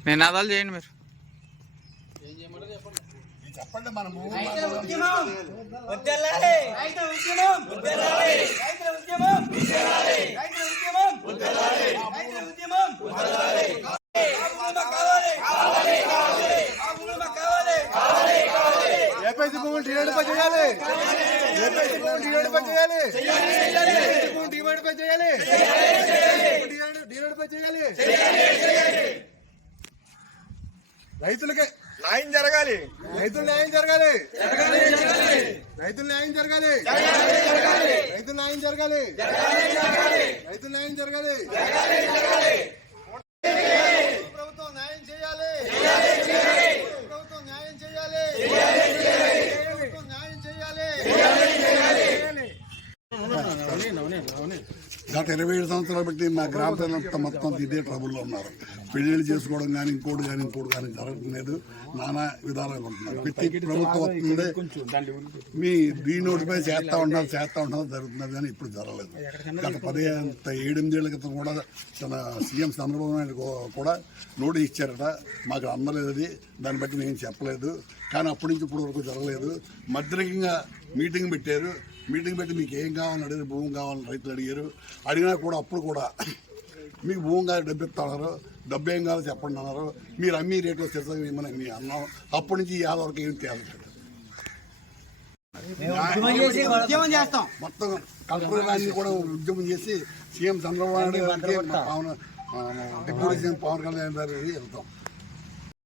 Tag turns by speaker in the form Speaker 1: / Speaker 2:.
Speaker 1: నినాదాలు చేయండి మీరు.
Speaker 2: చెప్పండి. మనము ఏపీసీ భూములు డివైడ్ చేయాలి. ఏపీసీ భూములు డివైడ్ చేయాలి. డివైడ్ చేయాలి. డివైడ్ చేయాలి. రైతులకి న్యాయం జరగాలి. రైతులు న్యాయం జరగాలి. రైతులు న్యాయం జరగాలి. రైతులు న్యాయం జరగాలి. రైతులు న్యాయం జరగాలి. ప్రభుత్వం న్యాయం చేయాలి. ప్రభుత్వం న్యాయం చేయాలి. ప్రభుత్వం న్యాయం చేయాలి. గత 27 సంవత్సరాలు బట్టి మా గ్రామ ప్రజలంతా మొత్తం ఇదే ట్రబుల్లో ఉన్నారు. పెళ్లిళ్ళు చేసుకోవడం కానీ ఇంకోటి కానీ జరగట్లేదు. నానా విధాలుగా ఉంటున్నారు. ప్రతి ప్రభుత్వం వస్తుంది, మీ డీనోటిఫై చేస్తూ ఉంటారు జరుగుతున్నది కానీ ఇప్పుడు జరగలేదు. గత 7-8 ఏళ్ల క్రితం కూడా తన సీఎం చంద్రబాబు నాయుడు కూడా నోటీస్ ఇచ్చారట. మాకు అందలేదు. అది దాన్ని బట్టి నేను చెప్పలేదు. కానీ అప్పటి నుంచి ఇప్పుడు వరకు జరగలేదు. మధ్యరకంగా మీటింగ్ పెట్టారు. మీటింగ్ పెట్టి మీకు ఏం కావాలని అడిగారు. భూమి కావాలని రైతులు అడిగారు. అడిగినా కూడా అప్పుడు కూడా మీకు భూమి కావాలి, డబ్బు ఇస్తున్నారు. డబ్బు ఏం కావాలో చెప్పండి అన్నారు. మీరు అమ్మి రేట్లో సిద్ధంగా ఇమ్మని మీ అన్నాం. అప్పటి నుంచి యాద వరకు ఏం తేలేదు. మొత్తం కల్పనాన్ని కూడా ఉద్యమం చేసి CM Chandrababu Naidu deputy CM Pawan Kalyan గారికి వెళ్తాం.